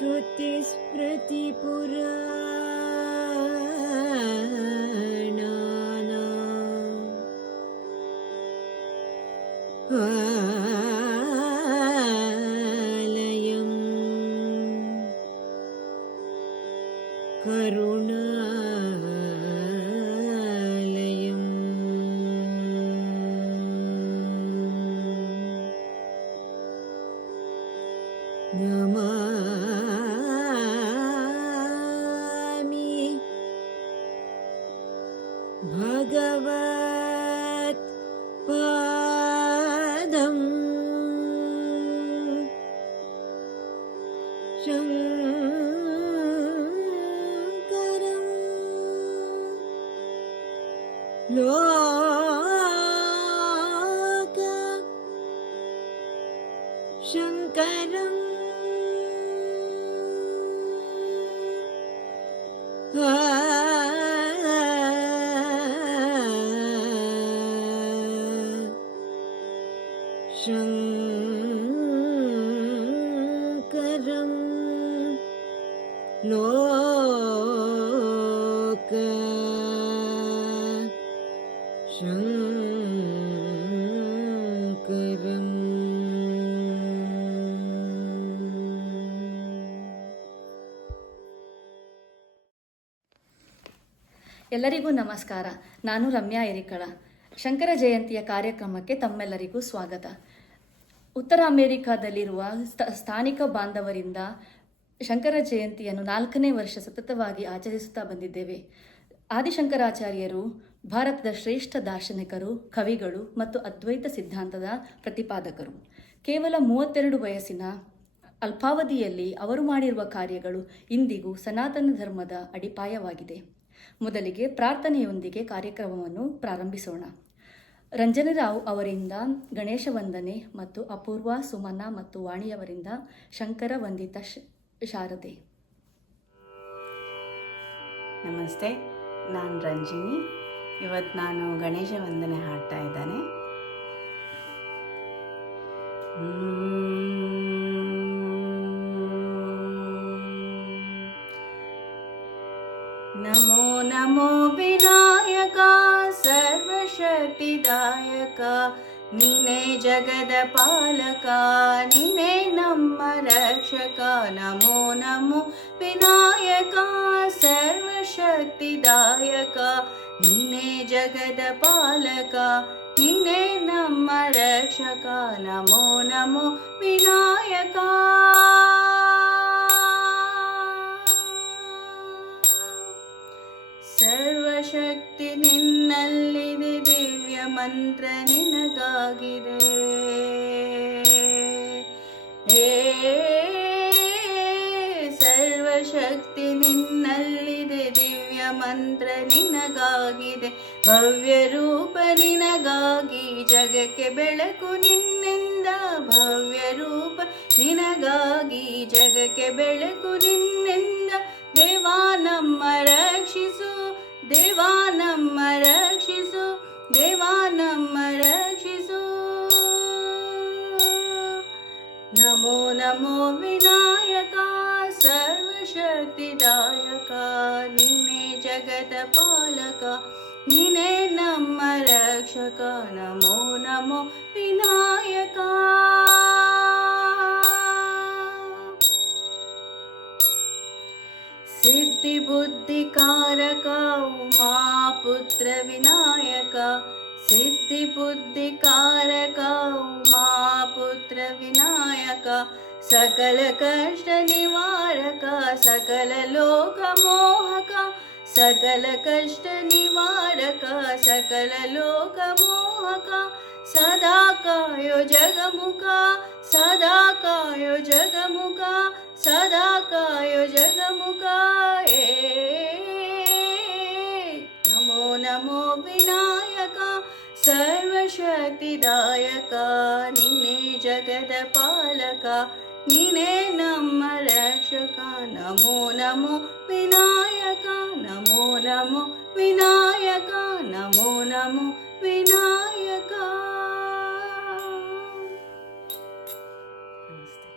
श्रुतिस्मृतिपुराणानाम् आलयम् करुणालयम् नमामि भगवत् पादम् शङ्करं लोक शङ्करम् शङ्करं लोक शङ्करम्. ಎಲ್ಲರಿಗೂ ನಮಸ್ಕಾರ. ನಾನು ರಮ್ಯಾ ಎರಿಕಳ. ಶಂಕರ ಜಯಂತಿಯ ಕಾರ್ಯಕ್ರಮಕ್ಕೆ ತಮ್ಮೆಲ್ಲರಿಗೂ ಸ್ವಾಗತ. ಉತ್ತರ ಅಮೆರಿಕಾದಲ್ಲಿರುವ ಸ್ಥಾನಿಕ ಬಾಂಧವರಿಂದ ಶಂಕರ ಜಯಂತಿಯನ್ನು 4ನೇ ವರ್ಷ ಸತತವಾಗಿ ಆಚರಿಸುತ್ತಾ ಬಂದಿದ್ದೇವೆ. ಆದಿಶಂಕರಾಚಾರ್ಯರು ಭಾರತದ ಶ್ರೇಷ್ಠ ದಾರ್ಶನಿಕರು, ಕವಿಗಳು ಮತ್ತು ಅದ್ವೈತ ಸಿದ್ಧಾಂತದ ಪ್ರತಿಪಾದಕರು. ಕೇವಲ 32 ವಯಸ್ಸಿನ ಅಲ್ಪಾವಧಿಯಲ್ಲಿ ಅವರು ಮಾಡಿರುವ ಕಾರ್ಯಗಳು ಇಂದಿಗೂ ಸನಾತನ ಧರ್ಮದ ಅಡಿಪಾಯವಾಗಿದೆ. ಮೊದಲಿಗೆ ಪ್ರಾರ್ಥನೆಯೊಂದಿಗೆ ಕಾರ್ಯಕ್ರಮವನ್ನು ಪ್ರಾರಂಭಿಸೋಣ. ರಂಜನರಾವ್ ಅವರಿಂದ ಗಣೇಶ ವಂದನೆ ಮತ್ತು ಅಪೂರ್ವ, ಸುಮನ ಮತ್ತು ವಾಣಿಯವರಿಂದ ಶಂಕರ ವಂದಿತ ಶಾರದೆ. ನಮಸ್ತೆ, ನಾನು ರಂಜಿನಿ. ಇವತ್ತು ನಾನು ಗಣೇಶ ವಂದನೆ ಹಾಡ್ತಾ ಇದ್ದಾನೆ. ನಮೋ ನಮೋ ವಿನಾಯಕ ಸರ್ವಶಕ್ತಿದಾಯಕ, ನೀನೇ ಜಗದ ಪಾಲಕ, ನೀನೇ ನಮ್ಮ ರಕ್ಷಕ. ನಮೋ ನಮೋ ವಿನಾಯಕ ಸರ್ವಶಕ್ತಿದಾಯಕ, ನೀನೇ ಜಗದ ಪಾಲಕ, ನೀನೇ ನಮ್ಮ ರಕ್ಷಕ. ನಮೋ ನಮೋ ವಿನಾಯಕ. ಸರ್ವಶಕ್ತಿ ನಿನ್ನಲ್ಲಿದೆ, ದಿವ್ಯ ಮಂತ್ರ ನಿನಗಾಗಿದೆ. ಸರ್ವಶಕ್ತಿ ನಿನ್ನಲ್ಲಿದೆ, ದಿವ್ಯ ಮಂತ್ರ ನಿನಗಾಗಿದೆ. ಭವ್ಯ ರೂಪ ನಿನಗಾಗಿ, ಜಗಕ್ಕೆ ಬೆಳಕು ನಿನ್ನಿಂದ. ಭವ್ಯ ರೂಪ ನಿನಗಾಗಿ, ಜಗಕ್ಕೆ ಬೆಳಕು ನಿನ್ನಿಂದ. ದೇವಾ ನಮ್ಮ ರಕ್ಷಿಸು, ದೇವಾ ನಮ್ಮ ರಕ್ಷಿಸು, ದೇವಾ ನಮ್ಮ ರಕ್ಷಿಸು. ನಮೋ ನಮೋ ವಿನಾಯಕ ಸರ್ವಶಕ್ತಿದಾಯಕ, ನೀನೇ ಜಗದ ಪಾಲಕ, ನೀನೇ ನಮ್ಮ ರಕ್ಷಕ. ನಮೋ ನಮೋ ವಿನಾಯಕ. ಸಿದ್ಧಿ ಬುದ್ಧಿ ಕಾರಕ, ಉಮಾಪುತ್ರ ವಿನಾಯಕ. ಸಿದ್ಧಿ ಬುದ್ಧಿ ಕಾರಕ, ಉಮಾಪುತ್ರ ವಿನಾಯಕ. ಸಕಲ ಕಷ್ಟ ನಿವಾರಕ, ಸಕಲ ಲೋಕ ಮೋಹಕ. ಸಕಲ ಕಷ್ಟ ನಿವಾರಕ, ಸಕಲ ಲೋಕ ಮೋಹಕ. ಸದಾ ಕಾಯೋ ಜಗಮುಖ, ಸದಾ ಕಾಯೋ ಜಗಮುಖ, ಸದಾ ಕಾಯೋ ಜಗಮುಖ. ನಮೋ ನಮೋ ವಿನಾಯಕ ಸರ್ವಶಕ್ತಿದಾಯಕ, ನೀನೇ ಜಗದ ಪಾಲಕ, ನೀನೇ ನಮ್ಮ ರಕ್ಷಕ. ನಮೋ ನಮೋ ವಿನಾಯಕ, ನಮೋ ನಮೋ ವಿನಾಯಕ, ನಮೋ ನಮೋ ವಿನಾಯಕ. ನಮಸ್ತೆ.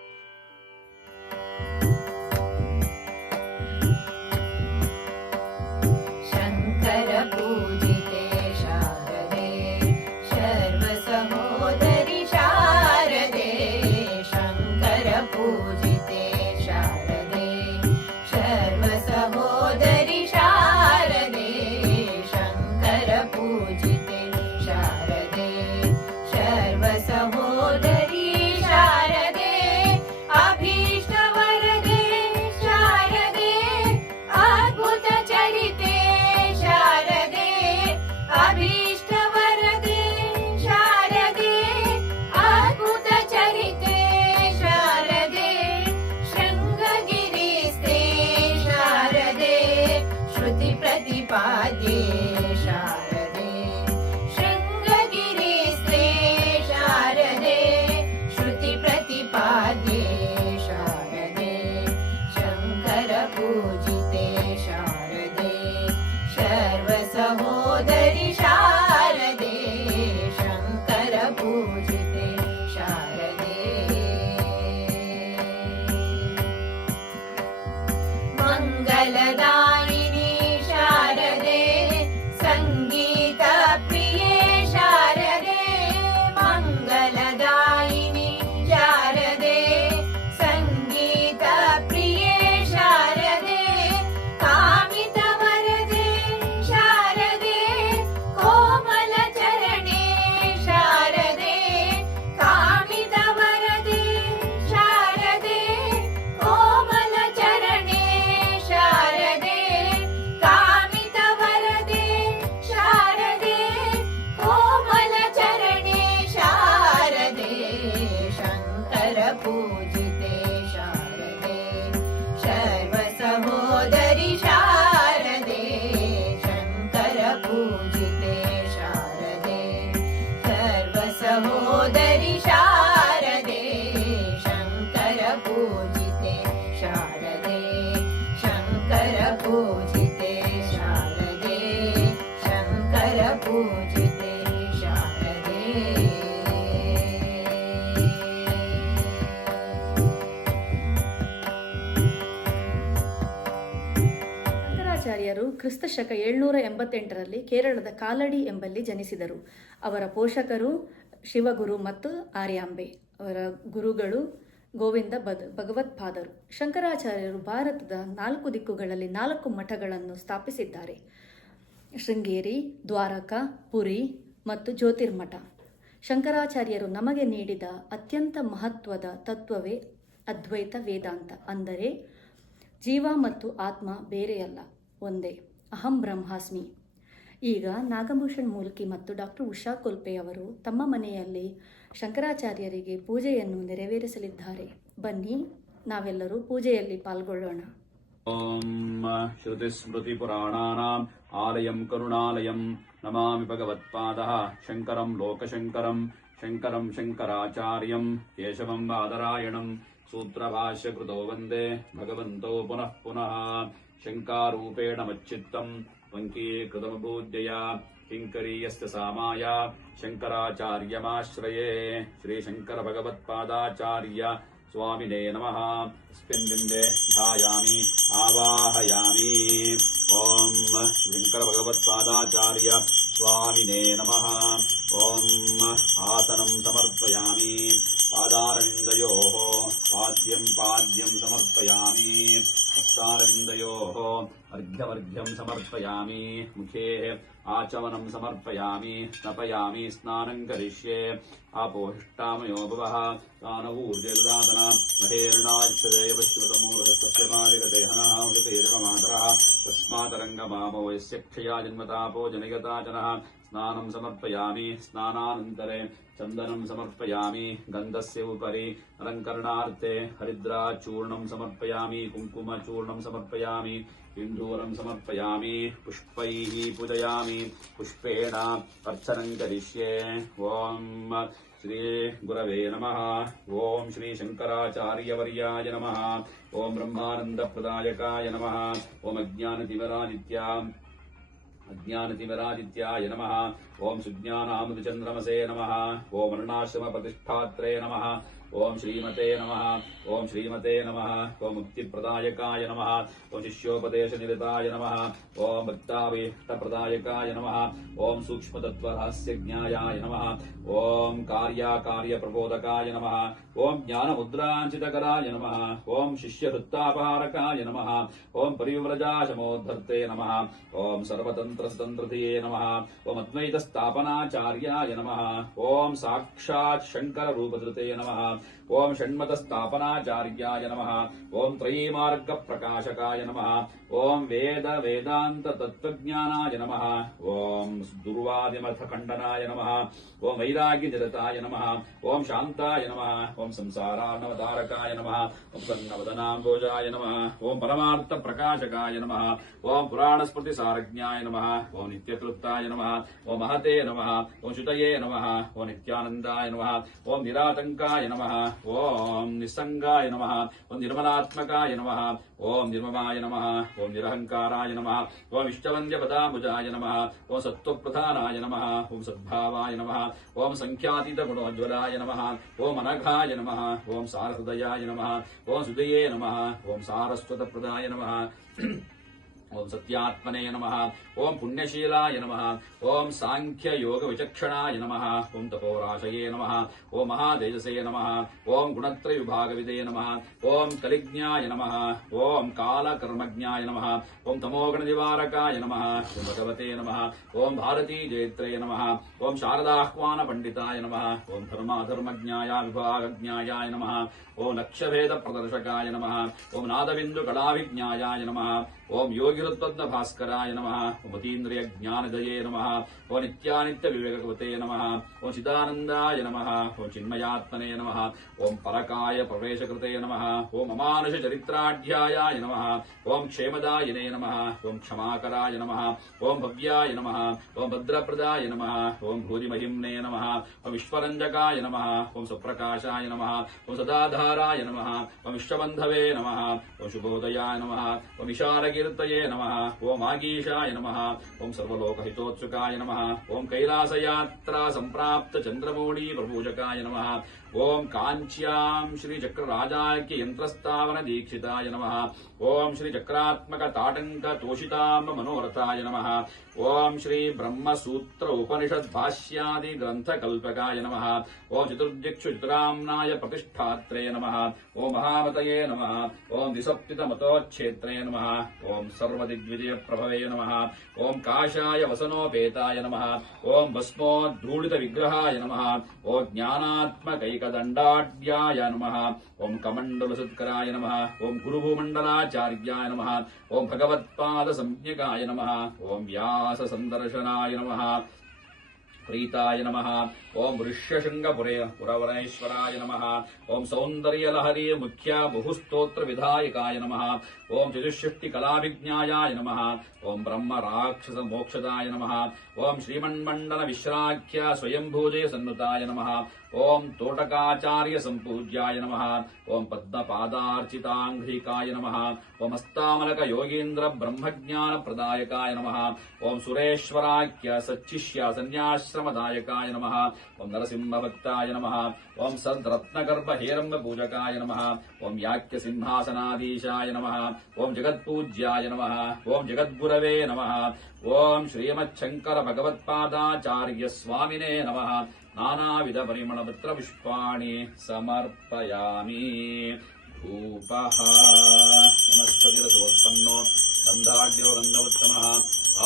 सहोदरि शारदे शङ्कर पूजिते शारदे मङ्गलदायिनी शारदे सङ्गीतप्रिये शारदे मङ्गलदायिनी शारदे सङ्गीतप्रिये शारदे कामितवरदे शारदे कोमलचरणे शारदे कामितवरदे शारदे कोमलचरणे शारदे कामितवरदे शारदे कोमलचरणे शारदे शङ्कर पूजिते शारदे सर्वसहोदरि शारदे शङ्कर पूजिते शारदे सर्वसहोदरि शारदे शङ्कर पूजिते शारदे शङ्कर पूजिते शारदे शङ्कर पूजिते शारदे ಶಂಕರಾಚಾರ್ಯರು ಕ್ರಿಸ್ತ ಶಕ 788ರಲ್ಲಿ ಕೇರಳದ ಕಾಲಡಿ ಎಂಬಲ್ಲಿ ಜನಿಸಿದರು. ಅವರ ಪೋಷಕರು ಶಿವಗುರು ಮತ್ತು ಆರ್ಯಾಂಬೆ. ಅವರ ಗುರುಗಳು ಗೋವಿಂದ ಭಗವತ್ಪಾದರು. ಶಂಕರಾಚಾರ್ಯರು ಭಾರತದ 4 ದಿಕ್ಕುಗಳಲ್ಲಿ 4 ಮಠಗಳನ್ನು ಸ್ಥಾಪಿಸಿದ್ದಾರೆ: ಶೃಂಗೇರಿ, ದ್ವಾರಕಾ, ಪುರಿ ಮತ್ತು ಜ್ಯೋತಿರ್ಮಠ. ಶಂಕರಾಚಾರ್ಯರು ನಮಗೆ ನೀಡಿದ ಅತ್ಯಂತ ಮಹತ್ವದ ತತ್ವವೇ ಅದ್ವೈತ ವೇದಾಂತ. ಅಂದರೆ ಜೀವ ಮತ್ತು ಆತ್ಮ ಬೇರೆಯಲ್ಲ, ಒಂದೇ, ಅಹಂ ಬ್ರಹ್ಮಾಸ್ಮಿ. ಈಗ ನಾಗಭೂಷಣ್ ಮೂಲ್ಕಿ ಮತ್ತು ಡಾಕ್ಟರ್ ಉಷಾ ಕೊಲ್ಪೆ ಅವರು ತಮ್ಮ ಮನೆಯಲ್ಲಿ ಶಂಕರಾಚಾರ್ಯರಿಗೆ ಪೂಜೆಯನ್ನು ನೆರವೇರಿಸಲಿದ್ದಾರೆ. ಬನ್ನಿ, ನಾವೆಲ್ಲರೂ ಪೂಜೆಯಲ್ಲಿ ಪಾಲ್ಗೊಳ್ಳೋಣ. ಓಂ ಶ್ರುತಿಸ್ಮೃತಿಪುರಾಣಾನಾಂ ಆಲಯಂ ಕರುಣಾಲಯಂ ನಮಾಮಿ ಭಗವತ್ಪಾದಃ ಶಂಕರಂ ಲೋಕಶಂಕರಂ ಶಂಕರಂ ಶಂಕರಾಚಾರ್ಯಂ ಕೇಶವಂ ಬಾದರಾಯಣಂ ಸೂತ್ರಭಾಷ್ಯಕೃತೋ ವಂದೇ ಭಗವಂತೋ ಪುನಃ ಪುನಃ ಶಂಕಾರೂಪೇಣ ಮಚ್ಚಿತ್ತಂ ವಂಕೀಕೃತಮಭೂದ್ಯಯ ಕಿಂಕರೀಯಸ್ಯ ಸಾಮಾಯ ಶಂಕರಾಚಾರ್ಯಮಾಶ್ರಯೇ ಶ್ರೀಶಂಕರ ಭಗವತ್ಪಾದಾಚಾರ್ಯ ಸ್ವಾಮಿನೇ ನಮಃ. ಅಸ್ಮಿನ್ ಬಿಂಬೆ ಧ್ಯಾಯಾಮಿ ಆವಾಹಯಾಮಿ. ಓಂ ಶಂಕರ ಭಗವತ್ಪಾದಾಚಾರ್ಯ ಸ್ವಾಮಿನೇ ನಮಃ. ಓಂ ಆಸನಂ ಸಮರ್ಪಯಾಮಿ. ಪಾದಾರವಿಂದಯೋಃ ಪಾದ್ಯಂ ಪಾದ್ಯಂ ಸಮರ್ಪಯಾಮಿ. ಹಸ್ತಾರವಿಂದಯೋಃ ಅರ್ಘ್ಯಮರ್ಘ್ಯಂ ಸಮರ್ಪಯಾಮಿ. ಮುಖೇ ಆಚಮನಂ ಸಮರ್ಪಯಾಮಿ. ಸ್ನಪಯಾಮಿ. ಸ್ನಾನಂ ಕರಿಷ್ಯೆ. ಆಪೋಹಿಷ್ಟಾಮಯೋ ಭವಃ. ಸ್ನಾನವೂರ್ಜಯದಾತನ ಮಹೇರ್ಣಾಕ್ಷದೇಯಶ್ವತಮೂರ್ಧಸ್ಯ ಮಾಲಿಕತೆ ಹನಃ ಉಷತೇರಕಮಾತರಃ ತಸ್ಮಾತರಂಗಮಾಮೋ ಯಸ್ಯ ಕ್ಷಯಾ ಜನ್ಮತಾಪೋ ಜನಯತಾ ಜನಃ. ಸ್ನಾನಂ ಸಮರ್ಪಯಾಮಿ. ಸ್ನಾನಾನಂತರೆ ಚಂದನಂ ಸಮರ್ಪಯಾಮಿ. ಗಂಧಸ್ಯ ಉಪರಿ ಅಲಂಕರಣಾರ್ಥೆ ಹರಿದ್ರಾಚೂರ್ಣಂ ಸಮರ್ಪಯಾಮಿ. ಕುಂಕುಮಚೂರ್ಣಂ ಸಮರ್ಪಯಾಮಿ. ಸಿಂಧೂರಂ ಸಮರ್ಪಯಾಮಿ. ಪುಷ್ಪೈಃ ಪೂಜಯಾಮಿ. ಪುಷ್ಪೇಣ ಅರ್ಚನಂ ಕರಿಷ್ಯೆ. ಓಂ ಶ್ರೀ ಗುರವೇ ನಮಃ. ಓಂ ಶ್ರೀ ಶಂಕರಾಚಾರ್ಯವರ್ಯಾಯ ನಮಃ. ಓಂ ಬ್ರಹ್ಮಾನಂದಪ್ರದಾಯಕಾಯ ನಮಃ. ಓಂ ಅಜ್ಞಾನತಿಮಿರಾದಿತ್ಯಾಯ ನಮಃ. ಓಂ ಸುಜ್ಞಾನಾಮೃತಚಂದ್ರಮಸೇ ನಮಃ. ಓಂ ವರ್ಣಾಶ್ರಮ ಪ್ರತಿಷ್ಠಾತ್ರೇ ನಮಃ. ಓಂ ಶ್ರೀಮತೆ ನಮಃ. ಓಂ ಶ್ರೀಮತೆ ನಮಃ. ಓಂ ಮುಕ್ತಿಪ್ರದಾಯಕಾಯ ನಮಃ. ಓಂ ಶಿಷ್ಯೋಪದೇಶನಿರತಾಯ ನಮಃ. ಓಂ ಭಕ್ತಾಭೀಷ್ಟಪ್ರದಾಯಕಾಯ ನಮಃ. ಓಂ ಸೂಕ್ಷ್ಮತತ್ವರಹಸ್ಯಜ್ಞಾಯಾಯ ನಮಃ. ಓಂ ಕಾರ್ಯಪ್ರಬೋಧಕಾಯ ನಮಃ. ಓಂ ಜ್ಞಾನಮುದ್ರಾಂಚಿತಕರಾಯ ನಮಃ. ಓಂ ಶಿಷ್ಯಹೃತ್ತಾಪಹಾರಕಾಯ ನಮಃ. ಓಂ ಪರಿವ್ರಜಾಶಮೋದ್ಧರ್ತೆ ನಮಃ. ಓಂ ಸರ್ವತಂತ್ರಸ್ತಂತ್ರತೆಯೇ ನಮಃ. ಓಂ ಅದ್ವೈತಸ್ಥಾಪನಾಚಾರ್ಯಾಯ ನಮಃ. ಓಂ ಸಾಕ್ಷಾತ್ ಶಂಕರ ರೂಪಧೃತೆ ನಮಃ. ಓಂ ಷಣ್ಮತಸ್ಥಾಪನಾಚಾರ್ಯಾಯ ನಮಃ. ಓಂ ತ್ರಯೀಮಾರ್ಗ ಪ್ರಕಾಶಕಾಯ ನಮಃ. ಓಂ ವೇದಾಂತ ತತ್ವಜ್ಞಾನಾಯ ನಮಃ. ಓಂ ದುರ್ವಾದಿಮಥ ಖಂಡನಾಯ ನಮಃ. ಓಂ ವೈರಾಗ್ಯ ನಿರತಾಯ ನಮಃ. ಓಂ ಶಾಂತಾಯ ನಮಃ. ಓಂ ಸಂಸಾರಾರ್ಣವತಾರಕಾಯ ನಮಃ. ಓಂ ಸನ್ನವದನಾಂಬೋಜಾಯ ನಮಃ. ಓಂ ಪರಮಾರ್ಥ ಪ್ರಕಾಶಕಾಯ ನಮಃ. ಓಂ ಪುರಾಣ ಸ್ಮೃತಿ ಸಾರಜ್ಞಾಯ ನಮಃ. ಓಂ ನಿತ್ಯತೃಪ್ತಾಯ ನಮಃ. ಓಂ ಮಹತೆ ನಮಃ. ಓಂ ಶ್ರುತಯೇ ನಮಃ. ಓಂ ನಿತ್ಯಾನಂದಾಯ ನಮಃ. ಓಂ ನಿರಾತಂಕಾಯ ನಮಃ. ಓಂ ನಿಸ್ಸಂಗಾಯ ನಮಃ. ಓಂ ನಿರ್ಮಲಾತ್ಮ चिदात्मकाय नमः ओम निर्ममाय नमः ओम निरहंकाराय नमः ओम इष्टवन्द्यपदाम्बुजाय नमः ओम सत्त्वप्रधानाय नमः ओम सद्भावाय नमः ओम संख्यातीत गुणोज्ज्वलाय नमः ओम अनघाय नमः ओम सारहृदयाय नमः ओम सुदये नमः ओम सारस्वतप्रदाय नमः ओम सत्यात्मने नमः ओम पुण्यशीलाय नमः ओम सांख्य योग विचक्षणाय नमः ओम तपोराशये नमः ओम महातेजसे नमः ओम गुणत्रय विभागविदे नमः ओम कलिज्ञाय नमः ओम कालकर्मज्ञाय नमः ओम तमोगण निवारकाय नमः ओम भगवते नमः ओम भारती जयत्रे नमः ओम शारदाह्वान पंडिताय नमः ओम धर्माधर्मज्ञाय विभागज्ञाय नमः ओम लक्ष्यभेद प्रदर्शकाय नमः ओम नादबिंदु कलाभिज्ञाय नमः ओम योगिरुत्पन्न भास्कराय नमः ओम अतीन्द्रिय ज्ञानदये नमः ओम नित्यानित्य विवेकवते नमः ओम चिदानंदाय नमः ओम चिन्मयात्मने नमः ओम परकाय प्रवेशकृते नमः ओम अमानुष चरित्राढ्याय नमः ओम क्षेमदायिने नमः ओम क्षमाकराय नमः ओम भव्याय नमः ओम भद्रप्रदाय नमः ओम भूरिमहिम्ने नमः ओम विश्वरंजकाय नमः ओम सुप्रकाशाय नमः ओम सदाधाराय नमः ओम विश्वबंधवे नमः ओम शुभोदयाय नमः ओम विशालकीर्तये नमः ओम आगीशाय नमः ओम सर्वलोकहितोत्सुकाय नमः ओम कैलासयात्रा संप्राप्त चंद्रमौळी प्रपूजकाय नमः ओम कांच्यां श्री चक्रराजाख्य यंत्रस्थावन दीक्षिताय नमः ओम श्री चक्रात्मक ताटंक तोषितांब मनोरथाय नमः ओम श्री ब्रह्मसूत्र उपनिषद भाष्यादि ग्रंथ कल्पकाय नमः ओम चतुर्दिक्षु चतुराम्नाय प्रतिष्ठात्रे नमः ओम महामतये नमः ओम द्विसप्तित मतोच्छेत्रे नमः ओम सर्वदिग्विजय प्रभवे नमः ओम काशाय वसनोपेताय नमः ओम भस्मोद्धूलित विग्रहाय नमः ओम ज्ञानात्मकैकदण्डाढ्याय नमः ओम कमण्डलसत्कराय नमः ओम गुरुभूमण्डलाचार्याय नमः ओम भगवत्पाद संज्ञकाय नमः ओम व्यास संदर्शनाय नमः प्रीताय नमः ओम ऋष्यशृंगपुरे पुरवरेश्वराय नमः ओम सौंदर्यलहरी मुख्य बहुस्तोत्र विधायकाय नमः ओम चतुष्षष्टि कलाभिज्ञायाय नमः ओम ब्रह्म राक्षस मोक्षदाय नमः ओम श्रीमन्मण्डल विश्राख्य स्वयंभूजय सन्नुताय नमः ओम तोटकाचार्य संपूज्याय नमः ओम पद्मपादार्चितांघ्रिकाय नमः ओम हस्तामलक योगीन्द्र ब्रह्मज्ञान प्रदायकाय नमः ओम सुरेश्वराख्य सच्चिष्य सन्याश्रमदायकाय नमः ओम नरसिंहभक्ताय नमः ओम सद्रत्नगर्भ हेरंब पूजकाय नमः ओम याक्य सिंहासनाधीशाय नमः ओम जगत्पूज्याय नमः ओम जगद्गुरवे नमः ओम श्रीमच्छंकर भगवत्पादाचार्य स्वामिने नमः नानाविध परिमलपत्र पुष्पाणि समर्पयामि धूपः वनस्पतिरसोत्पन्नो गन्धाढ्यो गन्धवत्तमः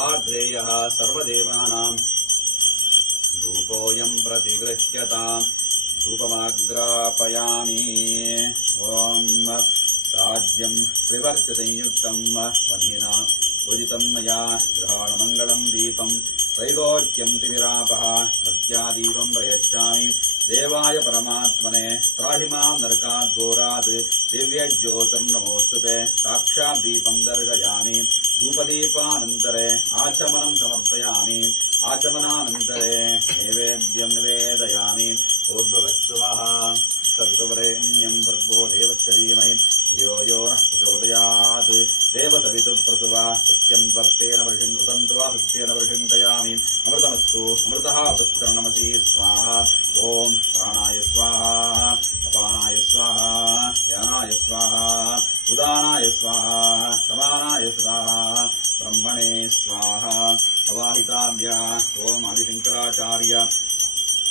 आर्द्रेयः सर्वदेवानां धूपोऽयं प्रतिगृह्यताम् धूपमाग्रापयामि ॐ साध्यं त्रिवर्गसंयुक्तं वह्निना उदितं मया गृहाणमङ्गलं दीपं त्रैलोक्यं तिमिरापः भक्त्या दीपं प्रयच्छामि देवाय परमात्मने त्राहि मां नरकात् घोरात् दिव्यज्योतिर्नमोऽस्तु ते साक्षात् दीपं दर्शयामि धूपदीपानन्तरे आचमनं समर्पयामि आचमनानन्तरे नैवेद्यं निवेदयामि ऊर्ध्ववत्सवः सवितुवरेण्यं भर्गो देवस्य धीमहि धियो यो नः प्रचोदयात् देवसवितुप्रसुवा सत्यं त्वर्तेन वर्षिण्वतं त्वा सत्येन वर्षिण्दयामि अमृतमस्तु अमृतः पुत्रनमसि स्वाहा ॐ प्राणाय स्वाहा अपानाय स्वाहा ज्ञानाय स्वाहा उदानाय स्वाहा समानाय स्वाहा ब्रह्मणे स्वाहा अवाहिताभ्यः ॐ आदिशङ्कराचार्य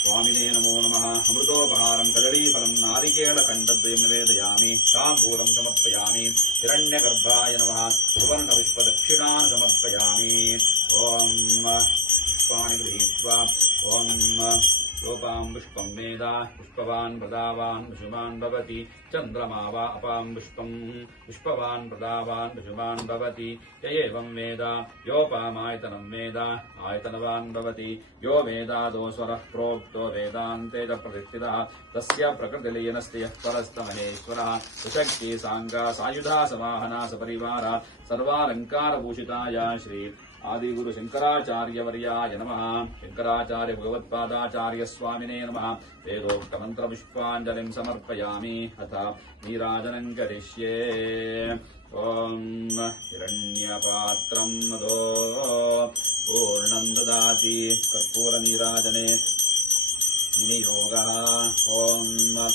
स्वामिने नमो नमः अमृतोपहारं कदलीफलं नारिकेलखण्डद्वयं निवेदयामि ताम्बूलं समर्पयामि हिरण्यगर्भाय नमः सुवर्णपुष्पदक्षिणान् समर्पयामि ॐ पुष्पाणि गृहीत्वा ॐ लोपां पुष्पं मेधा पुष्पवान् प्रदावान् पशुमान् भवति चन्द्रमा वा अपां पुष्पं पुष्पवान् प्रदावान् पशुमान् भवति य एवं वेद योपामायतनं वेद आयतनवान् भवति यो वेदादो स्वरः प्रोक्तो वेदान्ते च प्रतिष्ठितः तस्य प्रकृतिलीनस्य यः परस्तमहेश्वरः सुशक्ति साङ्गा सायुधा समाहना सपरिवारा सर्वालङ्कारभूषिताय श्री आदिगुरु शंकराचार्यवर्याय नमः। शंकराचार्य भगवत्पादाचार्य स्वामिने नमः। वेदोक्तमन्त्रपुष्पाञ्जलिं समर्पयामि। अथ नीराजनं करिष्ये। ॐ हिरण्यपात्रं मदो पूर्णं ददाति कर्पूरनीराजने विनियोगः। ॐ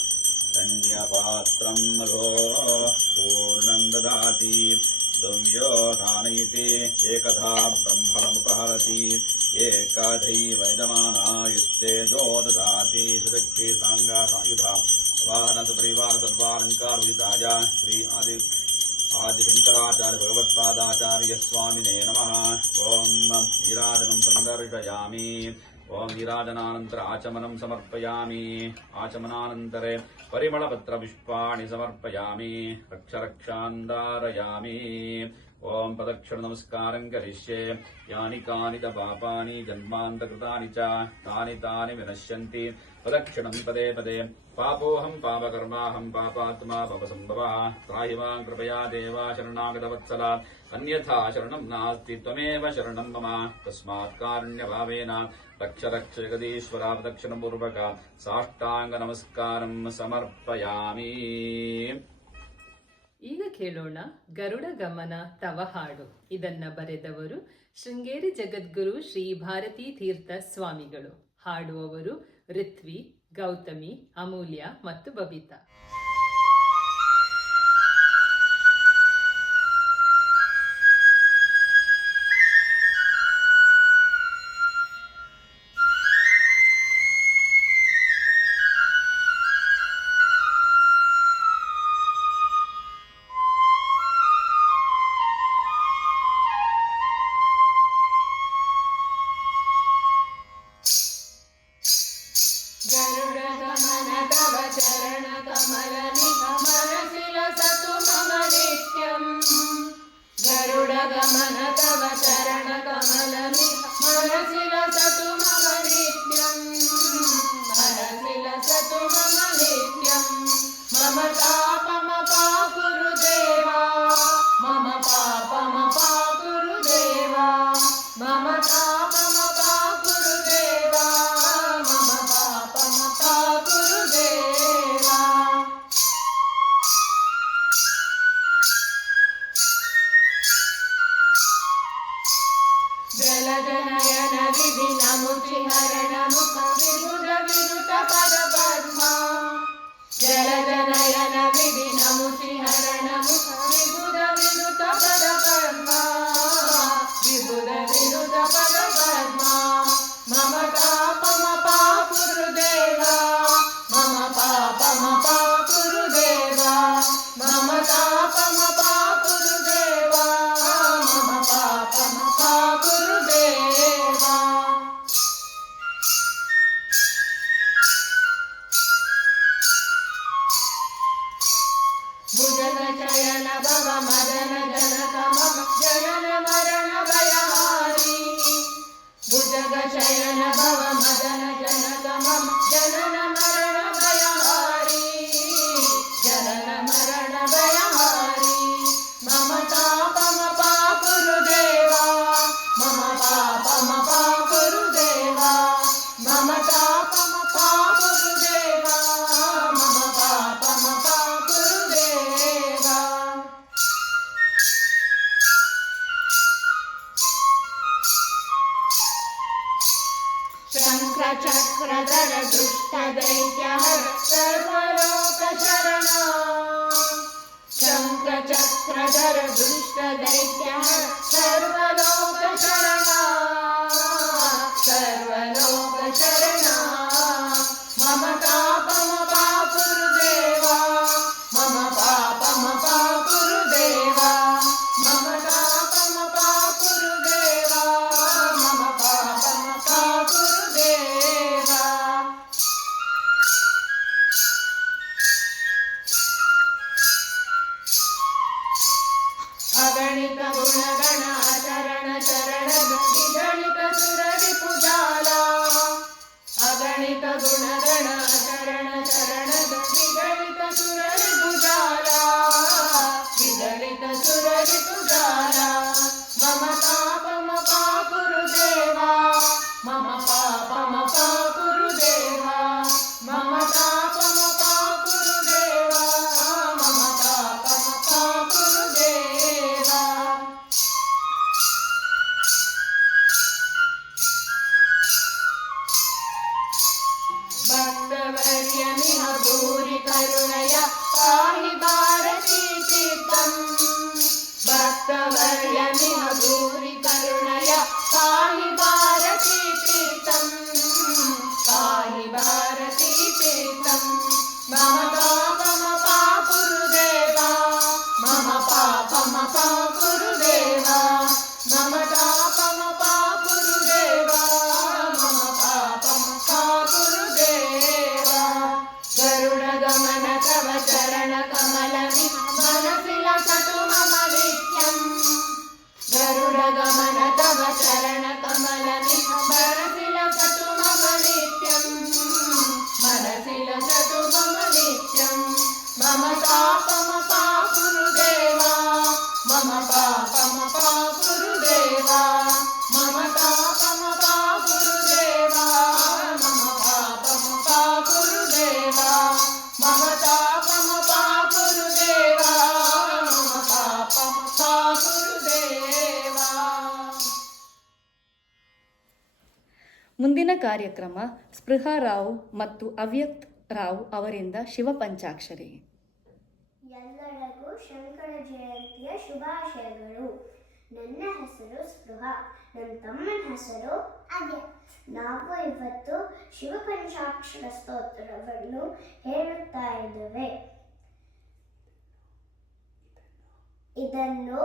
हिरण्यपात्रं मदो पूर्णं ददाति दुम्यो धानयति एकधा ब्रह्मणमुपहरति एकधैव यजमानायुस्तेजो ददाति सुदक्षे साङ्गासायुधा वाहन सपरिवार सर्वालङ्कारुहिताय श्री आदिशङ्कराचार्य भगवत्पादाचार्य स्वामिने नमः। ॐ नीराजनं सन्दर्शयामि। ॐ नीराजनानन्तर आचमनं समर्पयामि। आचमनानन्तरे परिमलपत्रपुष्पाणि समर्पयामि। रक्षान्धारयामि। ॐ प्रदक्षिणनमस्कारं करिष्ये। यानि कानि च पापानि जन्मान्तकृतानि च तानि विनश्यन्ति प्रदक्षिणं पदे पदे। पापोऽहं पापकर्माहं पापात्मा पापसम्भवः। त्राहि मां कृपया देवा शरणागतवत्सला। अन्यथा शरणं नास्ति त्वमेव शरणं मम। तस्मात् कारुण्यभावेन रक्ष जगदीश्वर। प्रदक्षिणपूर्वक साष्टाङ्गनमस्कारं समर्पयामि। ಈಗ ಕೇಳೋಣ ಗರುಡ ಗಮನ ತವ ಹಾಡು. ಇದನ್ನ ಬರೆದವರು ಶೃಂಗೇರಿ ಜಗದ್ಗುರು ಶ್ರೀ ಭಾರತೀ ತೀರ್ಥ ಸ್ವಾಮಿಗಳು. ಹಾಡುವವರು ಋತ್ವಿ, ಗೌತಮಿ, ಅಮೂಲ್ಯ ಮತ್ತು ಬಬಿತಾ. गरुडगमन तव चरण कमल मनसि लसतु मम नित्यम्। गरुडगमन तव चरण कमल मनसि लसतु मम नित्यम्। मनसि लसतु मम नित्यम्। मम पापमपाकुरु देवा। मम पापमपाकुरु देवा। मम पापमपाकुरु देवा। मम पापमपाकुरु देवा। जलजनयन विधिनमुचिहरण मुख विबुध विनुत पद पद्मा। जलजनयन विधिनमुचिहरण मुख विबुध विनुत पद पद्मा। विबुध विनुत पद पद्मा। मम पापमपाकुरु देवा। मम पापमपाकुरु देवा। मम पापमपाकुरु देवा। मम पापमपाकुरु देवा। भुजगशयन भव मदन जनक मम जनन मरण भयहारी। भुजगशयन भव मदन जनक मम जनन मरण भयहारी। जनन मरण भयहारी। मम पापमपाकुरु देवा। मम पापमपाकुरु देवा। मम पापमपाकुरु देवा। मम पापमपाकुरु देवा। शङ्खचक्रधर दुष्ट दैत्यहर सर्वलोक शरणा। शङ्खचक्रधर दुष्ट दैत्यहर सर्वलोक शरणा। सर्वलोक शरणा। मम पापमपाकुरु देवा। मम पापमपाकुरु देवा। मम पापमपाकुरु देवा। मम पापमपाकुरु देवा। अगणित गुणगणात ಮುಂದಿನ ಕಾರ್ಯಕ್ರಮ ಸ್ಪೃಹಾ ರಾವ್ ಮತ್ತು ಅವ್ಯಕ್ತ್ ರಾವ್ ಅವರಿಂದ ಶಿವಪಂಚಾಕ್ಷರಿ. ಎಲ್ಲರಿಗೂ ಶಂಕರ ಜಯಂತಿಯ ಶುಭಾಶಯಗಳು. ನನ್ನ ಹೆಸರು ಸ್ಪೃಹಾ, ನನ್ನ ತಮ್ಮನ ಹೆಸರು ಅವ್ಯಕ್ತ್. ನಾವು ಇವತ್ತು ಶಿವಪಂಚಾಕ್ಷರ ಸ್ತೋತ್ರವನ್ನು ಹೇಳುತ್ತಾ ಇದ್ದೇವೆ. ಇದನ್ನು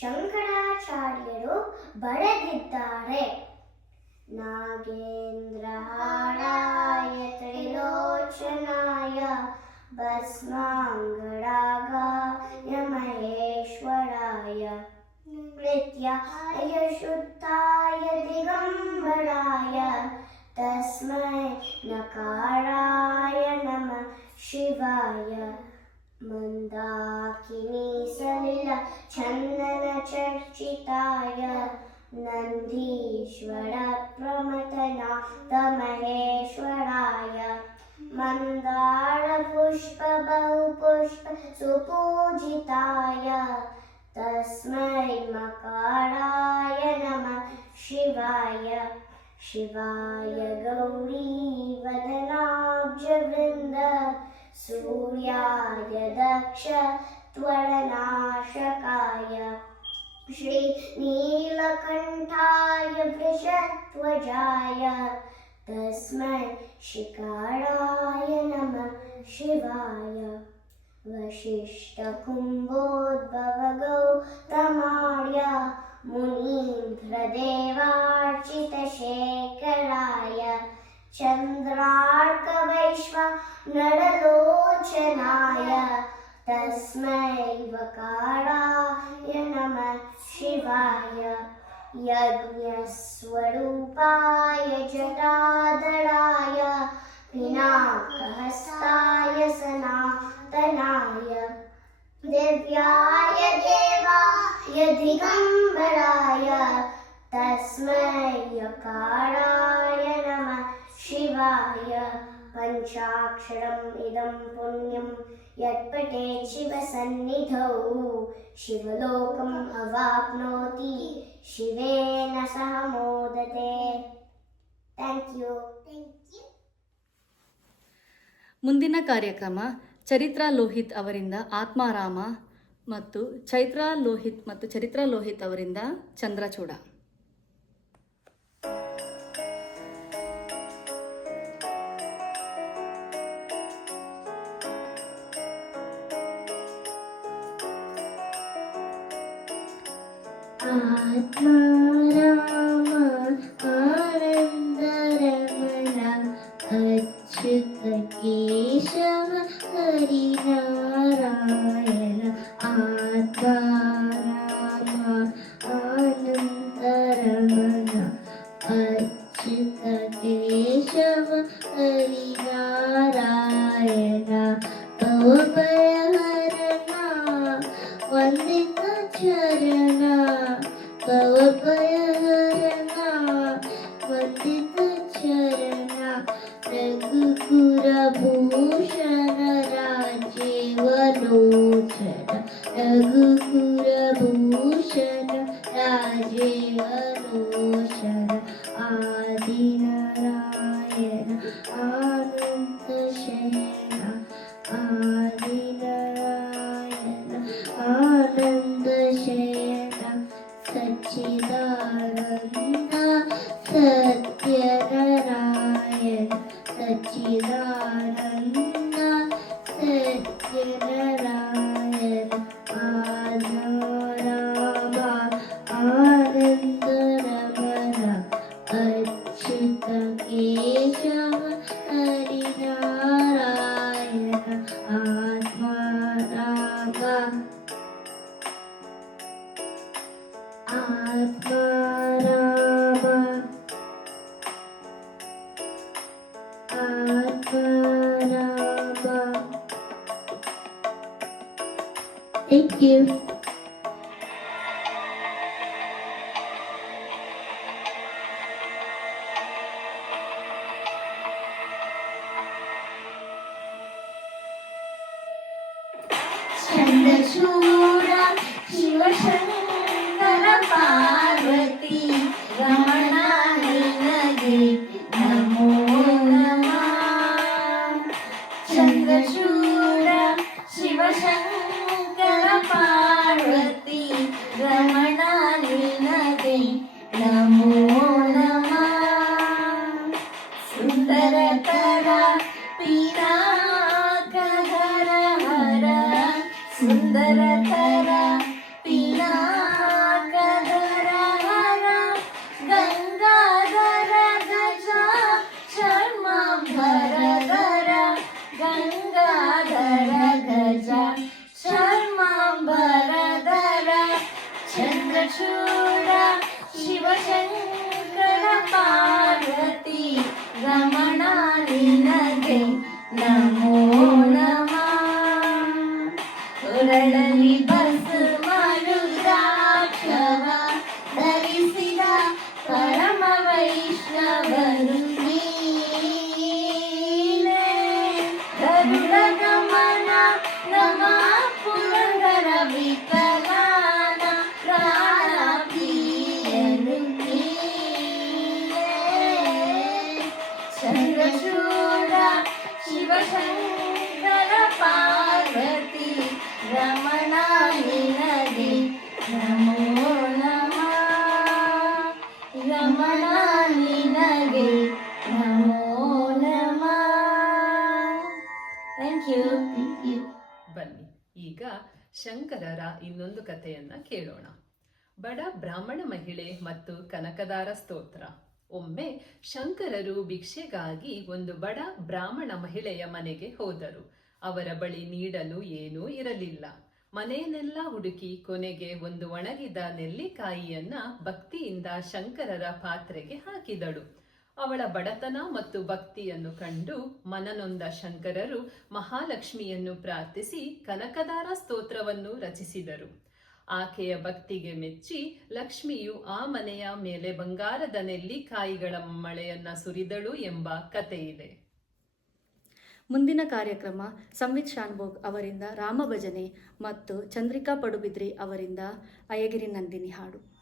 ಶಂಕರಾಚಾರ್ಯರು ಬರೆದಿದ್ದಾರೆ. ನಾಗೇಂದ್ರಹಾರಾಯ ತ್ರಿಲೋಚನಾಯ ಭಸ್ಮಾಂಗರಾಗಾಯ ಮಹೇಶ್ವರಾಯ ನಿತ್ಯಾಯ ಶುದ್ಧಾಯ ದಿಗಂಬರಾಯ ತಸ್ಮೈ ನಕಾರಾಯ ನಮಃ ಶಿವಾಯ. ಮಂದಾಕಿನಿ ಸಲಿಲ ಚಂದನ ಚರ್ಚಿತಾಯ ನಂದೀಶ್ವರ ಪ್ರಮಥನಾಥ ಮಹೇಶ್ವರಾಯ ಮಂದಾರ ಪುಷ್ಪ ಬಹುಪುಷ್ಪ ಸುಪೂಜಿತಾಯ ತಸ್ಮೈ ಮಕಾರಾಯ ನಮಃ ಶಿವಾಯ. ಶಿವಾಯ ಗೌರೀ ವದನಾಬ್ಜವೃಂದ सूर्याय दक्ष त्वरनाशकाय श्री नीलकण्ठाय वृषध्वजाय तस्मै शिकाराय नमः शिवाय. वसिष्ठकुम्भोद्भवगौतमार्य मुनीन्द्रदेवार्चितशेखराय चन्द्रार्कवैश्वानरलोचनाय तस्मै वकाराय नमः शिवाय. यज्ञस्वरूपाय जटाधराय पिनाकहस्ताय सनातनाय दिव्याय देवाय दिगम्बराय तस्मै यकाराय नमः शिवाय. पञ्चाक्षरम् इदं पुण्यं यत्पठेत् शिवसन्निधौ शिवलोकम् अवाप्नोति शिवेन सह मोदते. Thank you. ಮುಂದಿನ ಕಾರ್ಯಕ್ರಮ ಚರಿತ್ರಾ ಲೋಹಿತ್ ಅವರಿಂದ ಆತ್ಮಾರಾಮ ಮತ್ತು ಚರಿತ್ರಾ ಲೋಹಿತ್ ಅವರಿಂದ ಚಂದ್ರಚೂಡ. आत्माराम आनन्दरमण अच्युत केशव हरिनारायण. आत्माराम आनन्दरमण अच्युत केशव हरिनारायण. भवभयहरण वन्दित चरण भवभयहरण वन्दित चरण. रघुकुलभूषण राजीवलोचन रघुकुलभूषण राजीवलोचन. आदिनारायण आनन्दशयन आदिनारायण आनन्दशयन. सच्चिदानन्द सत्यनारायण सच्चिदानन्द सत्यनारायण. आत्माराम आनन्दरमण अच्युत केशव हरिनारायण. आत्माराम आत्माराम आत्माराम. Thank you. चन्द्रचूड शिवशङ्कर पार्वती रमण निनगे ಚಂದ್ರಚೂಡ ಶಿವಶಂಕರ ಪಾರ್ವತಿ ರಮಣ ನಿನಗೆ ನಮೋ ನಮಃ ರಮಣ ನಿನಗೆ ನಮೋ ನಮಃ. Thank you. ಬನ್ನಿ ಈಗ ಶಂಕರರ ಇನ್ನೊಂದು ಕಥೆಯನ್ನ ಕೇಳೋಣ. ಬಡ ಬ್ರಾಹ್ಮಣ ಮಹಿಳೆ ಮತ್ತು ಕನಕದಾರ ಸ್ತೋತ್ರ. ಒಮ್ಮೆ ಶಂಕರರು ಭಿಕ್ಷೆಗಾಗಿ ಒಂದು ಬಡ ಬ್ರಾಹ್ಮಣ ಮಹಿಳೆಯ ಮನೆಗೆ ಹೋದರು. ಅವರ ಬಳಿ ನೀಡಲು ಏನೂ ಇರಲಿಲ್ಲ. ಮನೆಯನ್ನೆಲ್ಲ ಹುಡುಕಿ ಕೊನೆಗೆ ಒಂದು ಒಣಗಿದ ನೆಲ್ಲಿಕಾಯಿಯನ್ನ ಭಕ್ತಿಯಿಂದ ಶಂಕರರ ಪಾತ್ರೆಗೆ ಹಾಕಿದಳು. ಅವಳ ಬಡತನ ಮತ್ತು ಭಕ್ತಿಯನ್ನು ಕಂಡು ಮನನೊಂದ ಶಂಕರರು ಮಹಾಲಕ್ಷ್ಮಿಯನ್ನು ಪ್ರಾರ್ಥಿಸಿ ಕನಕದಾರ ಸ್ತೋತ್ರವನ್ನು ರಚಿಸಿದರು. ಆಕೆಯ ಭಕ್ತಿಗೆ ಮೆಚ್ಚಿ ಲಕ್ಷ್ಮಿಯು ಆ ಮನೆಯ ಮೇಲೆ ಬಂಗಾರದ ನೆಲ್ಲಿಕಾಯಿಗಳ ಮಳೆಯನ್ನ ಸುರಿದಳು ಎಂಬ ಕಥೆಯಿದೆ. ಮುಂದಿನ ಕಾರ್ಯಕ್ರಮ ಸಂವಿತ್ ಶಾನ್ಭೋಗ್ ಅವರಿಂದ ರಾಮಭಜನೆ ಮತ್ತು ಚಂದ್ರಿಕಾ ಪಡುಬಿದ್ರಿ ಅವರಿಂದ ಅಯ್ಯಗಿರಿ ನಂದಿನಿ ಹಾಡು.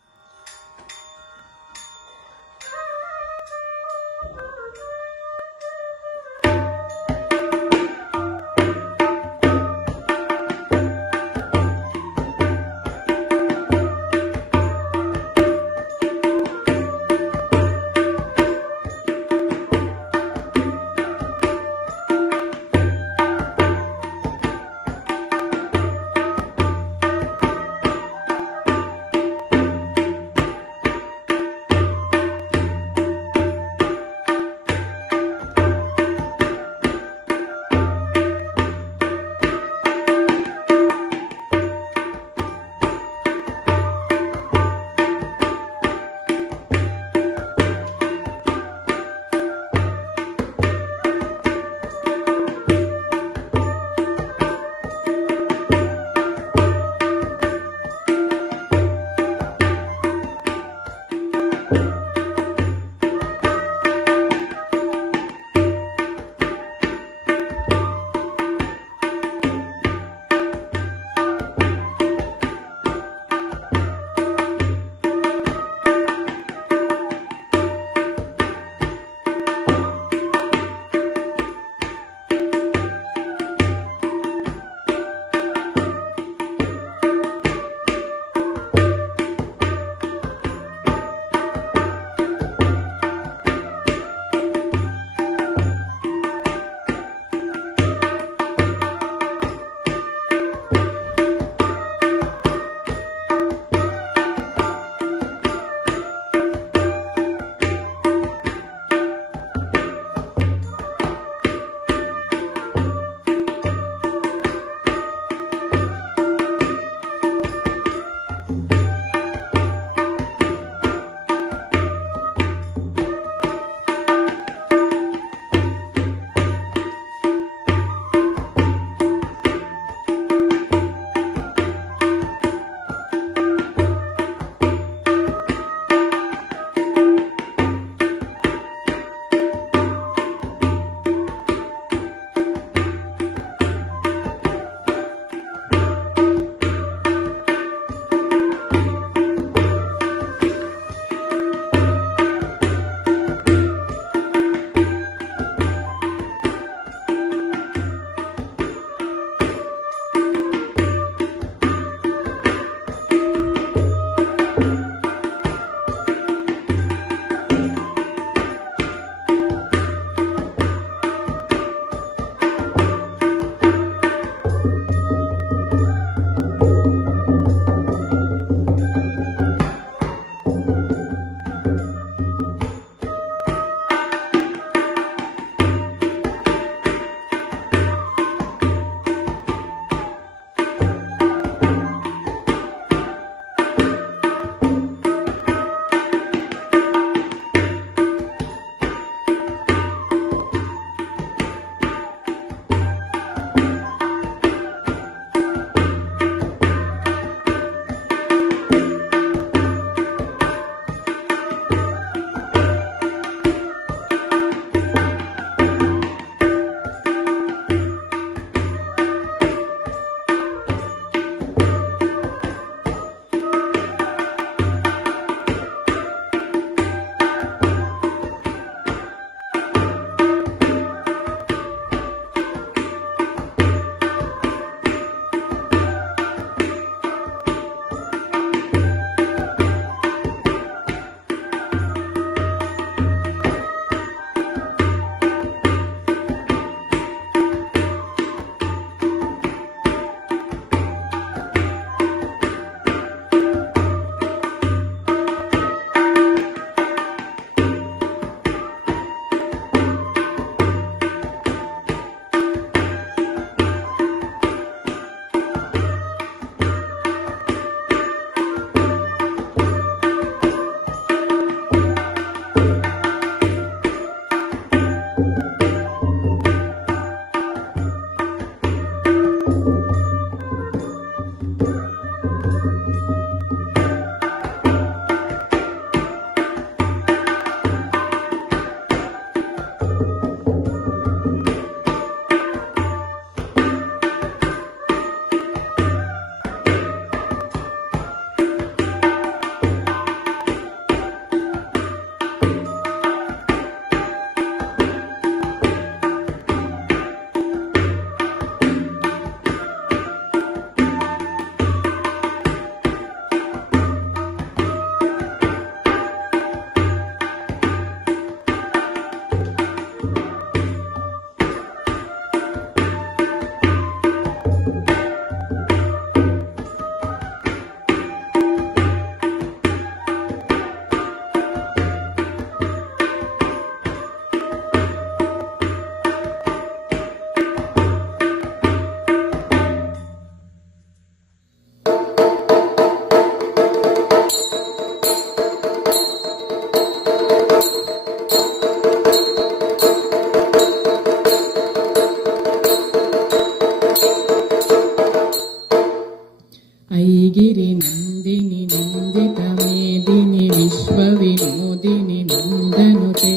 विनोदिनि नन्दनुते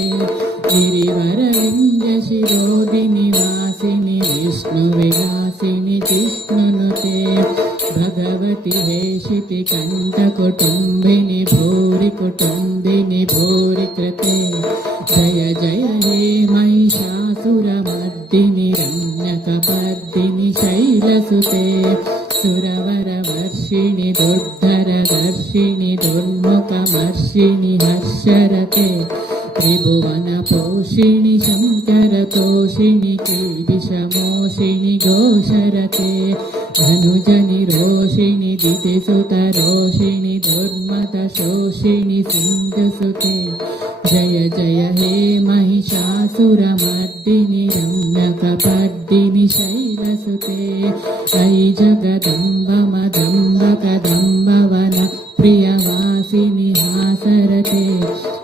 गिरिवरविन्द्य शिरोदिनि वासिनि विष्णुविलासिनि जिष्णुनुते भगवति हेशिति कण्ठकुटुम्बिनि भूरि कुटुम्बिनि भूरि कृते जय जय हे महिषासुरमर्दिनि रम्यकपर्दिनि शैलसुते सुरवरवर्षिणि दुर्धरदर्शिनि दुर्मुखमर्षिणि हर्षरते त्रिभुवनपोषिणि शङ्करतोषिणि किल्बिषमोषिणि घोषरते धनुजनिरोषिणि दितिसुतरोषिणि दुर्मदशोषिणि सिन्धुसुते जय जय हे महिषासुरमर्दिनि रम्यकपर्दिनि शैलसुते अयि जगदम्ब मदम्ब कदम्बवन प्रियवासिनि हासरते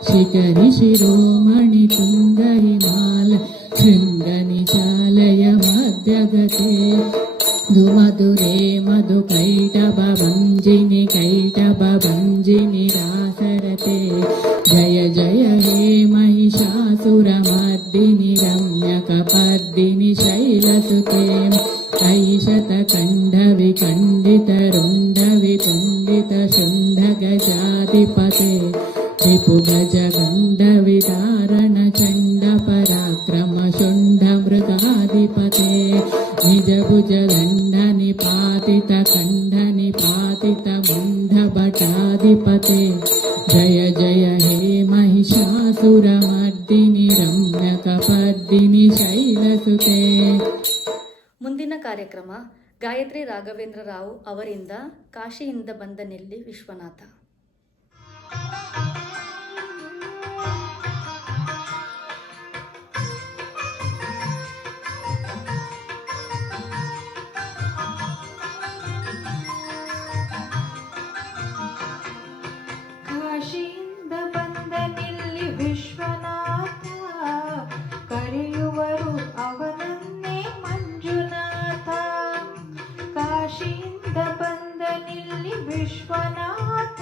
शिखरि शिरोमणि तुङ्ग हिमाल शृङ्गनिचालय मध्यगते धुमधुरे मधुकैटभञ्जिनि कैटभञ्जिनि रासरते जय जय हे महिषासुरमर्दिनि रम्यकपर्दिनि शैलसुते ऐशतकण्डविकण्डितरुण्डवितुण्डितशुण्डगजाधिपते रिपुगजगण्डविदारणचण्डपराक्रमशुण्डमृगाधिपते निजभुजदण्डनिपातितकण्डनिपातितमुण्डभटाधिपते जय जय हे महिषासुरमर्दिनि रम्यकपर्दिनि शैलसुते. ಮುಂದಿನ ಕಾರ್ಯಕ್ರಮ ಗಾಯತ್ರಿ ರಾಘವೇಂದ್ರ ರಾವ್ ಅವರಿಂದ ಕಾಶಿಯಿಂದ ಬಂದ ನೆಲ್ಲಿ ವಿಶ್ವನಾಥ. ಕಾಶಿಯಿಂದ ಬಂದ ನೆಲ್ಲಿ ವಿಶ್ವನಾಥ ಕರೆಯುವರು ಅವನನ್ನೇ ಮಂಜುನಾಥ. ಕಾಶಿಯಿಂದ ಬಂದ ನೆಲ್ಲಿ ವಿಶ್ವನಾಥ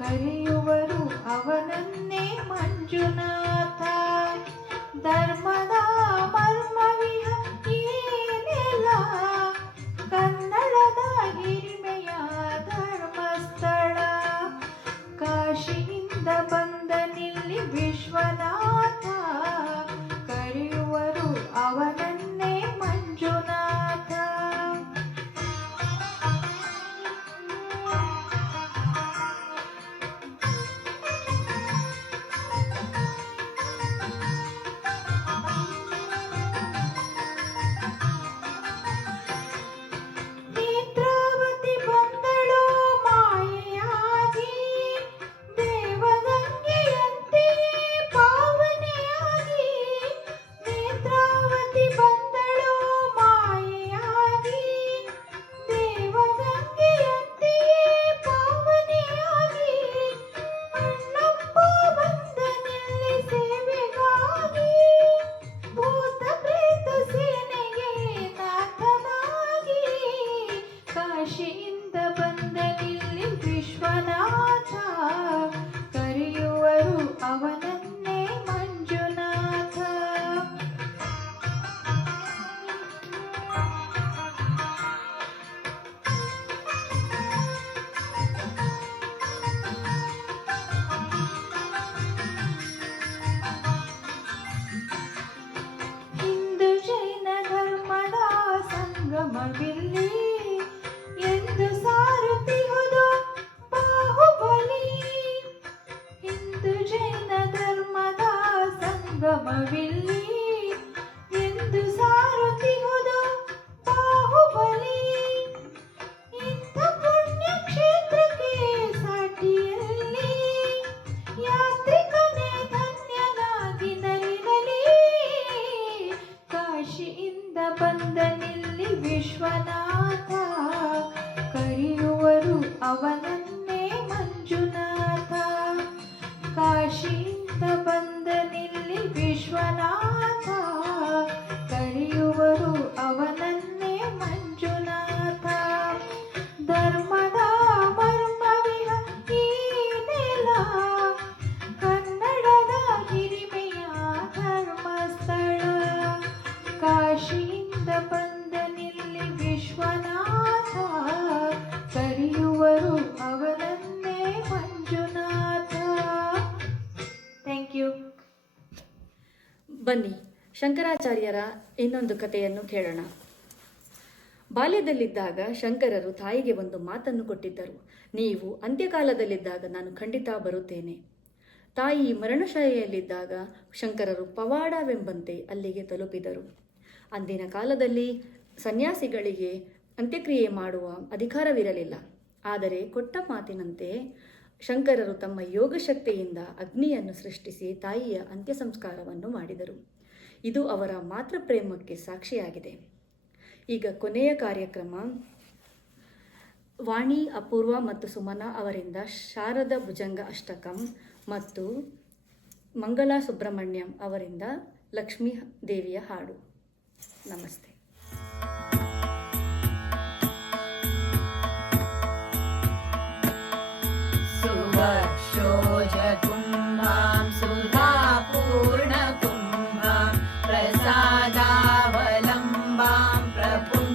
ಕರೆಯುವರು ಅವನನ್ನೇ ಮಂಜುನಾಥ. ಧರ್ಮದ ಮರ್ಮವಿಹ ಏನೆಲ್ಲ ಕನ್ನಡದ ಹಿರಿಮೆಯ ಧರ್ಮಸ್ಥಳ. ಕಾಶಿಯಿಂದ ಬಂದ ನೆಲ್ಲಿ ವಿಶ್ವನಾಥ ಕರೆಯುವರು ಅವನನ್ನೇ ಮಂಜುನಾಥ. ನೇತ್ರಾವತಿ ಬಂದಳೋ ಮಾಯೆಯಾಗಿ ದೇವಗಂಗೆಯಂತೆಯೇ ಪಾವನೆಯಾಗಿ. ನೇತ್ರಾವತಿ ಬಂದಳೋ ಮಾಯೆಯಾಗಿ ದೇವಗಂಗೆಯಂತೆಯೇ ಪಾವನೆಯಾಗಿ. ಅಣ್ಣಪ್ಪ ಬಂದ ನೆಲ್ಲಿ ಸೇವೆಗಾಗಿ ಭೂತ ಪ್ರೇತ ಸೇನೆಗೆ ನಾಥನಾಗಿ. ಕಾಶಿಯಿಂದ ಬಂದ ನೆಲ್ಲಿ ವಿಶ್ವನಾಥ ಕರೆಯುವರು ಅವನನ್ನೇ ಮಂಜುನಾಥ. ಹಿಂದೂ ಜೈನ ಧರ್ಮದ ಸಂಗಮವಿಲ್ಲಿ ಎಂದು ಸಾರುತ್ತಿಹುದು ಬಾಹುಬಲಿ. ಹಿಂದೂ ಜೈನ ಧರ್ಮದ ಸಂಗಮವಿಲ್ಲಿ ಎಂದು ಸಾರುತ್ತಿಹುದು ಬಾಹುಬಲಿ. ಇಂಥ ಪುಣ್ಯ ಕ್ಷೇತ್ರಕ್ಕೆ ಸಾಟಿಯಲ್ಲಿ ಯಾತ್ರಿಕನೇ ಧನ್ಯನಾಗಿ ನಲಿನಲಿ. ಕಾಶಿಯಿಂದ ಬಂದ ನೆಲ್ಲಿ ವಿಶ್ವನಾಥ ಕರೆಯುವರು ಅವನನ್ನೇ ಮಂಜುನಾಥ. ಕಾಶಿಯಿಂದ ಬಂದ ನೆಲ್ಲಿ ವಿಶ್ವನಾಥ ಕರೆಯುವರು ಅವನನ್ನೇ ಮಂಜುನಾಥ. ಧರ್ಮದ ಮರ್ಮವಿಹ ಈ ನೆಲ ಬನ್ನಿ ಶಂಕರಾಚಾರ್ಯರ ಇನ್ನೊಂದು ಕಥೆಯನ್ನು ಕೇಳೋಣ. ಬಾಲ್ಯದಲ್ಲಿದ್ದಾಗ ಶಂಕರರು ತಾಯಿಗೆ ಒಂದು ಮಾತನ್ನು ಕೊಟ್ಟಿದ್ದರು. ನೀವು ಅಂತ್ಯಕಾಲದಲ್ಲಿದ್ದಾಗ ನಾನು ಖಂಡಿತ ಬರುತ್ತೇನೆ. ತಾಯಿ ಮರಣಶಯ್ಯೆಯಲ್ಲಿದ್ದಾಗ ಶಂಕರರು ಪವಾಡವೆಂಬಂತೆ ಅಲ್ಲಿಗೆ ತಲುಪಿದರು. ಅಂದಿನ ಕಾಲದಲ್ಲಿ ಸನ್ಯಾಸಿಗಳಿಗೆ ಅಂತ್ಯಕ್ರಿಯೆ ಮಾಡುವ ಅಧಿಕಾರವಿರಲಿಲ್ಲ. ಆದರೆ ಕೊಟ್ಟ ಮಾತಿನಂತೆ ಶಂಕರರು ತಮ್ಮ ಯೋಗಶಕ್ತಿಯಿಂದ ಅಗ್ನಿಯನ್ನು ಸೃಷ್ಟಿಸಿ ತಾಯಿಯ ಅಂತ್ಯ ಸಂಸ್ಕಾರವನ್ನು ಮಾಡಿದರು. ಇದು ಅವರ ಮಾತೃಪ್ರೇಮಕ್ಕೆ ಸಾಕ್ಷಿಯಾಗಿದೆ. ಈಗ ಕೊನೆಯ ಕಾರ್ಯಕ್ರಮ ವಾಣಿ ಅಪೂರ್ವ ಮತ್ತು ಸುಮನಾ ಅವರಿಂದ ಶಾರದ ಭುಜಂಗ ಅಷ್ಟಕಂ ಮತ್ತು ಮಂಗಳಾ ಸುಬ್ರಹ್ಮಣ್ಯಂ ಅವರಿಂದ ಲಕ್ಷ್ಮೀ ದೇವಿಯ ಹಾಡು. ನಮಸ್ತೆ. सुवक्षोजकुम्भां सुधापूर्णकुम्भां प्रसादावलम्बां प्रपुण्यावलम्बां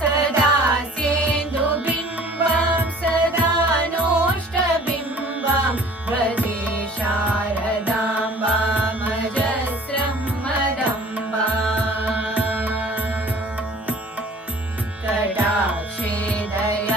सदा सेन्दुबिम्बां सदा नोष्टबिम्बां भजे शारदाम्बामजस्रं मदम्बां कटाक्षे दया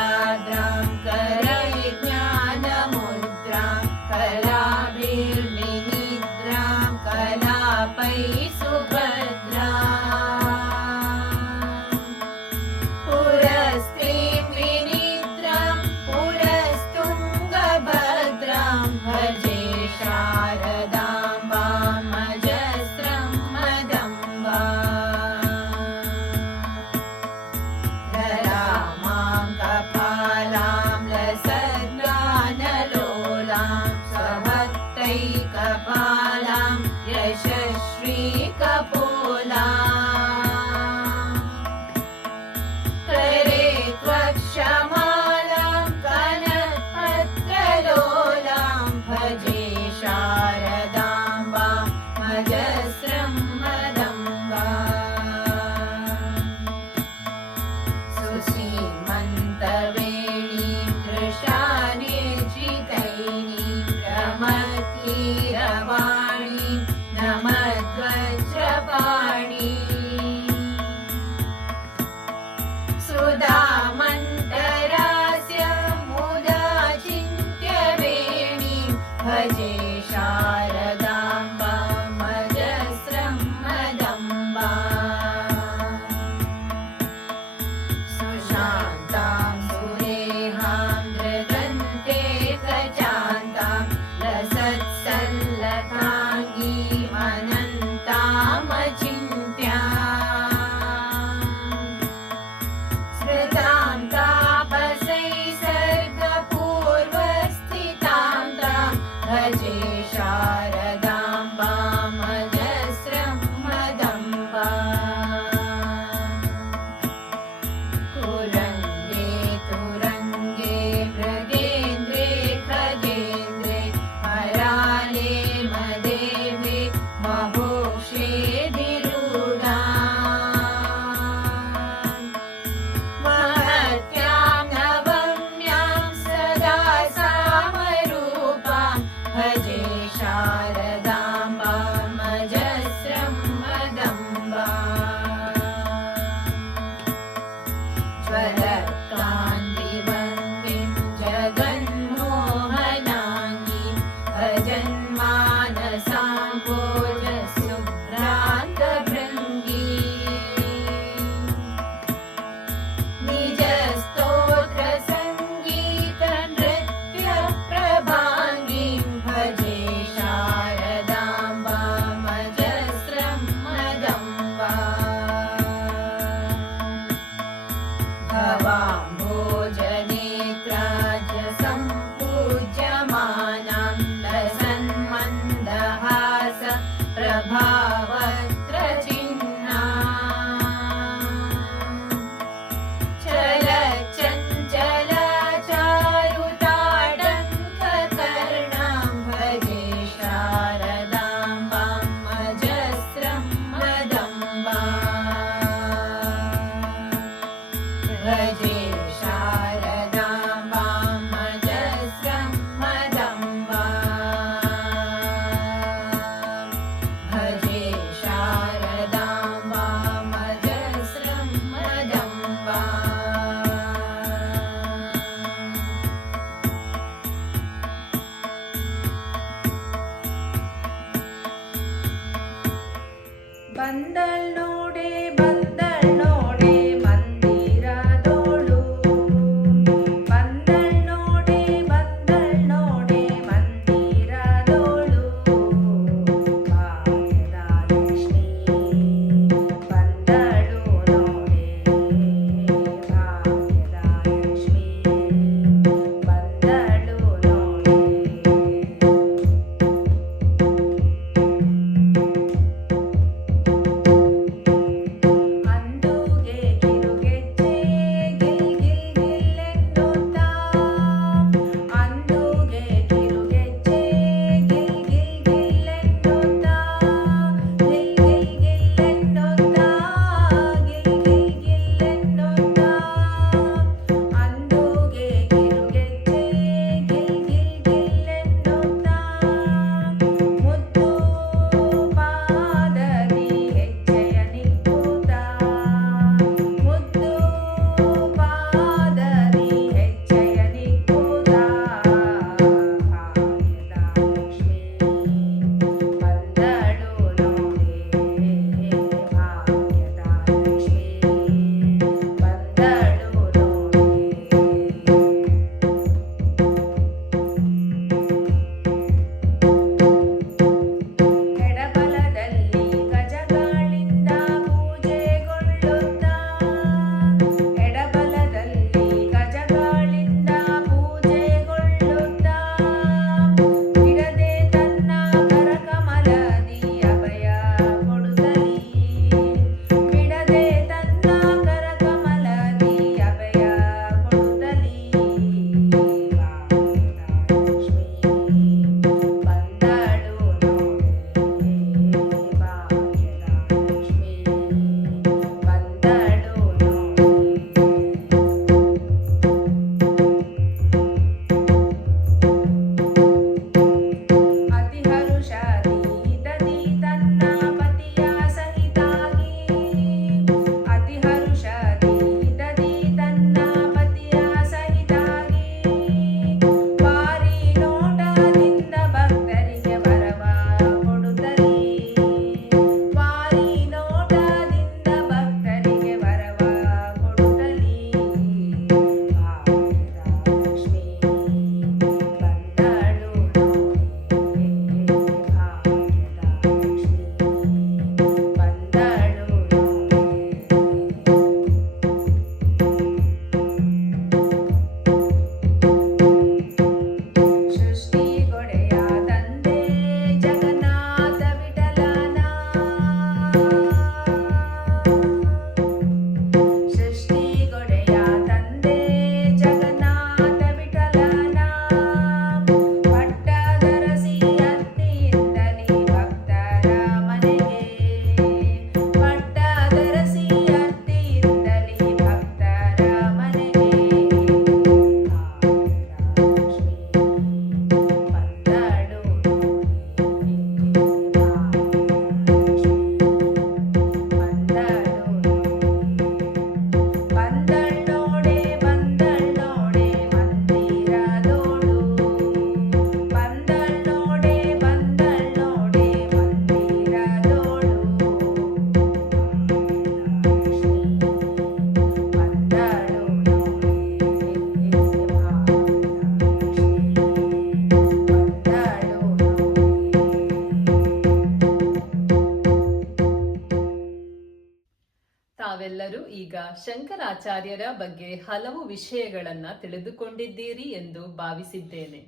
ನೀವೆಲ್ಲರೂ ಈಗ ಶಂಕರಾಚಾರ್ಯರ ಬಗ್ಗೆ ಹಲವು ವಿಷಯಗಳನ್ನ ತಿಳಿದುಕೊಂಡಿದ್ದೀರಿ ಎಂದು ಭಾವಿಸಿದ್ದೇನೆ.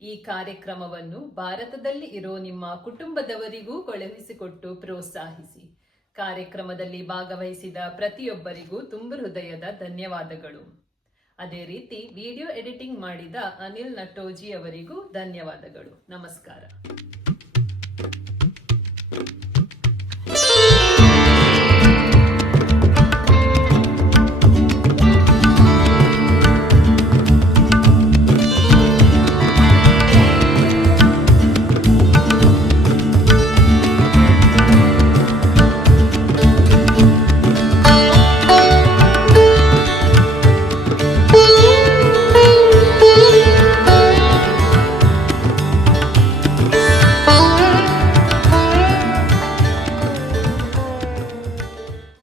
ಈ ಕಾರ್ಯಕ್ರಮವನ್ನು ಭಾರತದಲ್ಲಿ ಇರೋ ನಿಮ್ಮ ಕುಟುಂಬದವರಿಗೂ ಕಳುಹಿಸಿಕೊಟ್ಟು ಪ್ರೋತ್ಸಾಹಿಸಿ. ಕಾರ್ಯಕ್ರಮದಲ್ಲಿ ಭಾಗವಹಿಸಿದ ಪ್ರತಿಯೊಬ್ಬರಿಗೂ ತುಂಬು ಹೃದಯದ ಧನ್ಯವಾದಗಳು. ಅದೇ ರೀತಿ ವಿಡಿಯೋ ಎಡಿಟಿಂಗ್ ಮಾಡಿದ ಅನಿಲ್ ನಟೋಜಿ ಅವರಿಗೂ ಧನ್ಯವಾದಗಳು. ನಮಸ್ಕಾರ.